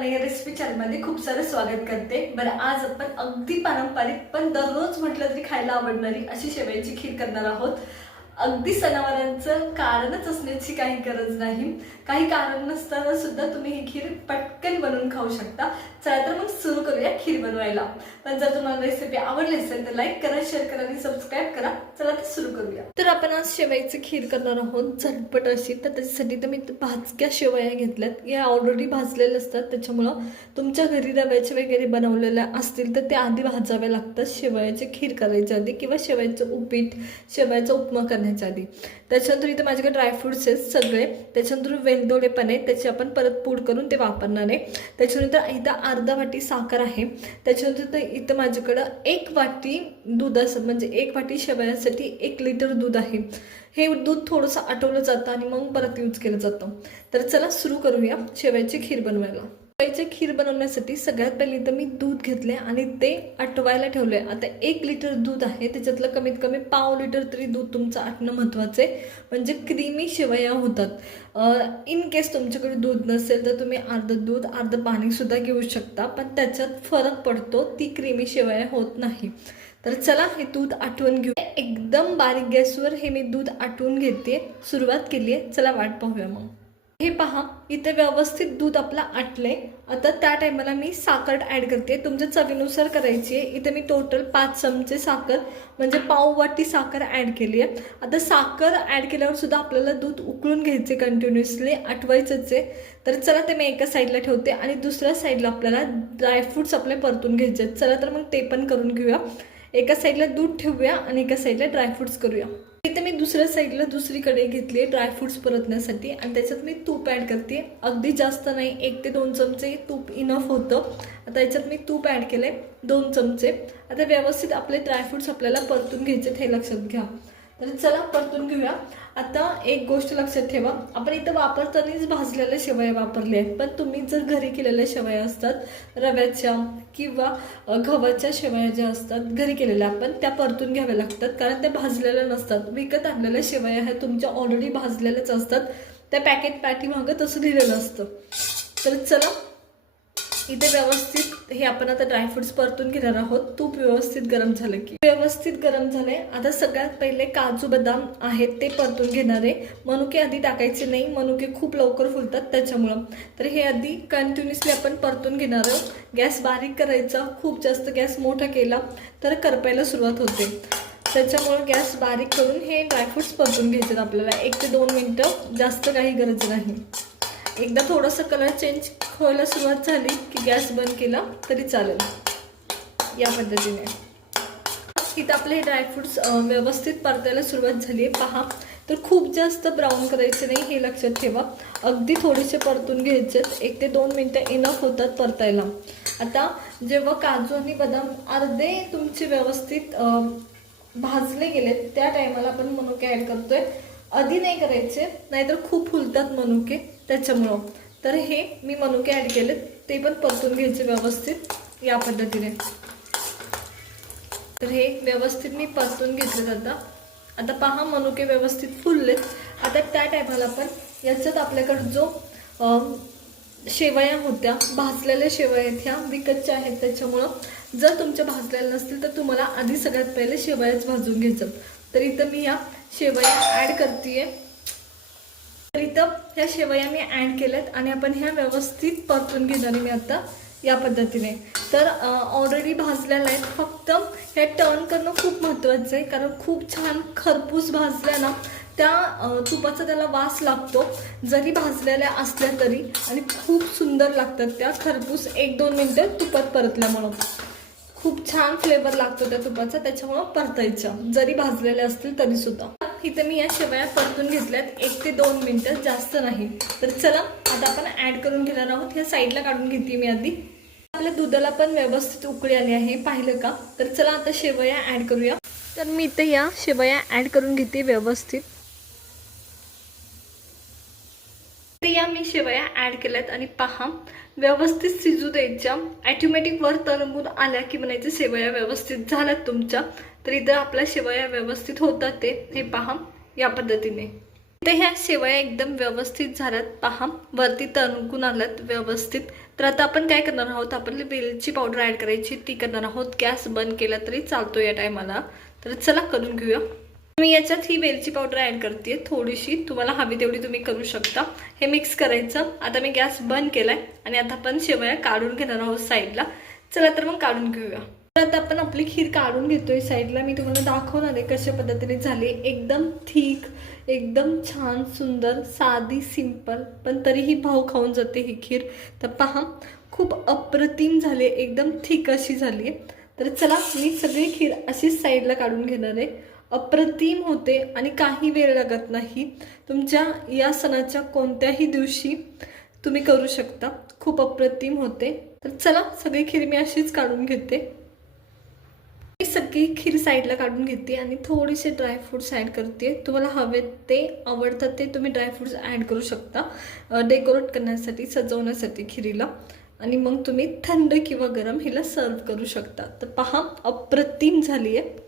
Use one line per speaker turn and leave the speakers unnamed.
त्याच्यातलं या रेसिपी चॅनलमध्ये खूप सारं स्वागत करते. बरं आज आपण अगदी पारंपरिक पण दररोज म्हटलं तरी खायला आवडणारी अशी शेवयाची खीर करणार आहोत. अगदी सणावारांचं कारणच असण्याची काही गरज नाही. काही कारण नसताना सुद्धा तुम्ही ही खीर पटकन बनवून खाऊ शकता. चला तर मग सुरू करूया खीर बनवायला. पण जर तुम्हाला रेसिपी आवडली असेल तर लाईक करा शेअर करा आणि सबस्क्राईब करा. चला तर सुरू करूया. तर आपण आज शेवयाची खीर करणार आहोत. झटपट अशी. तर त्याच्यासाठी तर मी भाजक्या शेवया घेतल्यात. या ऑलरेडी भाजलेल्या असतात. त्याच्यामुळं तुमच्या घरी रव्याचे वगैरे बनवलेल्या असतील तर ते आधी भाजाव्या लागतात. शेवयाची खीर करायच्या आधी किंवा शेवयाचं उपीट शेवयाचा उपमा करण्याच्या आधी. त्याच्यानंतर इथं माझ्याकडे ड्रायफ्रुट्स आहेत सगळे. त्याच्यानंतर वेलदोडे पण आहेत त्याची आपण परत पूड करून ते वापरणार आहे. त्याच्यानंतर इथं अर्धा वाटी साखर आहे. त्याच्यानंतर तर इथं माझ्याकडं एक वाटी दुधाचं म्हणजे एक वाटी शेवयासाठी एक लिटर दूध आहे. हे दूध थोडंसं आटवलं जातं आणि मग परत यूज केलं जातं. तर चला सुरू करूया शेवयाची खीर बनवायला. शेवयाची खीर बनवण्यासाठी सगळ्यात पहिले तर मी दूध घेतले आणि ते आटवायला ठेवले आता एक लिटर दूध आहे त्याच्यातलं कमीत कमी पाव लिटर तरी दूध तुमचं आटणं महत्त्वाचं आहे. म्हणजे क्रीमी शेवया होतात. इन केस तुमच्याकडे दूध नसेल तर तुम्ही अर्धं दूध अर्धं पाणीसुद्धा घेऊ शकता पण त्याच्यात फरक पडतो ती क्रीमी शेवया होत नाही. तर चला हे दूध आठवून घेऊ. एकदम बारीक गॅसवर हे मी दूध आटवून घेते सुरुवात केली आहे चला वाट पाहूया मग. हे पहा इथे व्यवस्थित दूध आपलं आटले आता त्या टायमाला मी साखर ॲड करते. तुमच्या चवीनुसार करायची आहे. इथे मी टोटल पाच चमचे साखर म्हणजे पाव वाटी साखर ॲड केली आहे. आता साखर ॲड केल्यावर सुद्धा आपल्याला दूध उकळून घ्यायचे कंटिन्युअसली आठवायचंच आहे. तर चला ते मी एका साईडला ठेवते आणि दुसऱ्या साईडला आपल्याला ड्रायफ्रुट्स आपले परतून घ्यायचे आहेत चला तर मग ते पण करून घेऊया. एका साईडला दूध ठेवूया आणि एका साईडला ड्रायफ्रुट्स करूया. इथे मी दुसऱ्या साईडला दुसरीकडे घेतली ड्रायफ्रुट्स परतण्यासाठी. आणि त्याच्यात मी तूप ॲड करते. अगदी जास्त नाही एक ते दोन चमचे तूप इनफ होतं. आता याच्यात मी तूप ॲड केले दोन चमचे. आता व्यवस्थित आपले ड्रायफ्रुट्स आपल्याला परतून घ्यायचे हे लक्षात घ्या. तर चला परतून घेऊया. आता एक गोष्ट लक्षात ठेवा. आपण इथं वापरतानाच भाजलेल्या शेवया वापरल्या आहेत. पण तुम्ही जर घरी केलेल्या शेवया असतात रव्याच्या किंवा गव्हाच्या शेवया ज्या असतात घरी केलेल्या आपण त्या परतून घ्याव्या लागतात. कारण त्या भाजलेल्या नसतात. विकत आणलेल्या शेवया ह्या तुमच्या ऑलरेडी भाजलेल्याच असतात. त्या पॅकेट पाठीमागं तसं लिहिलेलं असतं. तर चला इथे व्यवस्थित हे आपण आता ड्रायफ्रुट्स परतून घेणार आहोत. तूप व्यवस्थित गरम झालं की. व्यवस्थित गरम झाले आता सगळ्यात पहिले काजू बदाम आहेत ते परतून घेणार आहे. मनुके आधी टाकायचे नाही. मनुके खूप लवकर फुलतात त्याच्यामुळं. तर हे आधी कंटिन्युअसली आपण परतून घेणार आहोत. गॅस बारीक करायचा. खूप जास्त गॅस मोठा केला तर करपायला सुरुवात होते. त्याच्यामुळं गॅस बारीक करून हे ड्रायफ्रुट्स परतून घ्यायचे आपल्याला. एक ते दोन मिनटं जास्त काही गरज नाही. एकदा थोडंसं कलर चेंज व्हायला सुरुवात झाली की गॅस बंद केला तरी चालेल. या पद्धतीने. इथं आपले हे ड्रायफ्रुट्स व्यवस्थित परतायला सुरुवात झाली आहे. पहा तर खूप जास्त ब्राऊन करायचे नाही हे लक्षात ठेवा. अगदी थोडेसे परतून घ्यायचे. एक ते दोन मिनटं इनफ होतात परतायला. आता जेव्हा काजू आणि बदाम अर्धे तुमचे व्यवस्थित भाजले गेलेत त्या टायमाला आपण मनुके ॲड करतोय. आधी नाही करायचे नाहीतर खूप फुलतात मनुके त्याच्यामुळं. तर हे मी मनुके ॲड केलेत. ते पण परतून घ्यायचे व्यवस्थित या पद्धतीने. तर हे व्यवस्थित मी परतून घेतले जातं आता पहा मनुके व्यवस्थित फुललेत. आता त्या टायमाला पण याच्यात आपल्याकडं जो शेवया होत्या भाजलेल्या शेवया ह्या विकतच्या आहेत. त्याच्यामुळं जर तुमच्या भाजलेल्या नसतील तर तुम्हाला आधी सगळ्यात पहिले शेवयाच भाजून घ्यायचं. तर इथं मी या शेवया ॲड करते तर इथं ह्या शेवया मी ॲड केल्यात आणि आपण ह्या व्यवस्थित परतून घेणार मी आता या पद्धतीने. तर ऑलरेडी भाजलेल्या आहेत. फक्त हे टर्न करणं खूप महत्त्वाचं आहे कारण खूप छान खरपूस भाजल्या ना त्या तुपाचा त्याला वास लागतो. जरी भाजलेल्या असल्या तरी आणि खूप सुंदर लागतात त्या खरपूस एक दोन मिनटं तुपात परतल्यामुळं. खूप छान फ्लेवर लागतो त्या तुपाचा त्याच्यामुळं परतायचं. जरी भाजलेल्या असतील तरी सुद्धा इथे मी या शेवया परतून घेतल्यात. एक ते दोन मिनटं जास्त नाही. तर चला आता आपण ऍड करून घेणार आहोत. ह्या साईडला काढून घेते मी आधी. आपल्या दुधाला पण व्यवस्थित उकळी आली आहे. पाहिलं का? तर चला आता शेवया ऍड करूया. तर मी इथे या शेवया ऍड करून घेते व्यवस्थित. या मी शेवया ॲड केल्यात आणि पहा व्यवस्थित शिजू द्यायच्या. ॲटोमॅटिक वर तरंगून आल्या की म्हणायचं शेवया व्यवस्थित झाल्यात तुमच्या. तर इथं आपल्या शेवया व्यवस्थित होतात ते हे पहा या पद्धतीने. तर ह्या शेवया एकदम व्यवस्थित झाल्यात पहा वरती तणकून आल्यात व्यवस्थित. तर आता आपण काय करणार आहोत आपण वेलची पावडर ॲड करायची ती करणार आहोत गॅस बंद केला तरी चालतो या टायमाला. तर चला करून घेऊया. मी याच्यात ही वेलची पावडर ॲड करते थोडीशी तुम्हाला हवी तेवढी तुम्ही करू शकता. हे मिक्स करायचं आता मी गॅस बंद केलाय आणि आता आपण शेवया काढून घेणार आहोत साईडला चला तर मग काढून घेऊया. आता आपण आपली खीर काढून घेतोय. साईडला मी तुम्हाला दाखवणार आहे कशा पद्धतीने झाली. एकदम थिक एकदम छान सुंदर साधी सिंपल पण तरीही भाऊ खाऊन जाते ही खीर. तर पहा खूप अप्रतिम झाली एकदम थिक अशी झाली आहे. तर चला मी सगळी खीर अशीच साईडला काढून घेणार आहे. अप्रतिम होते आणि काही वेळ लागत नाही. तुमच्या या सणाच्या कोणत्याही दिवशी तुम्ही करू शकता. खूप अप्रतिम होते. तर चला सगळी खीर मी अशीच काढून घेते. सगळी खीर साईडला काढून घेते आणि थोडेसे ड्रायफ्रुट्स ॲड करते. तुम्हाला हवे ते आवडतात ते तुम्ही ड्रायफ्रुट्स ॲड करू शकता. डेकोरेट करण्यासाठी सजवण्यासाठी खिरीला. आणि मग तुम्ही थंड किंवा गरम हिला सर्व करू शकता. तर पहा अप्रतिम झाली आहे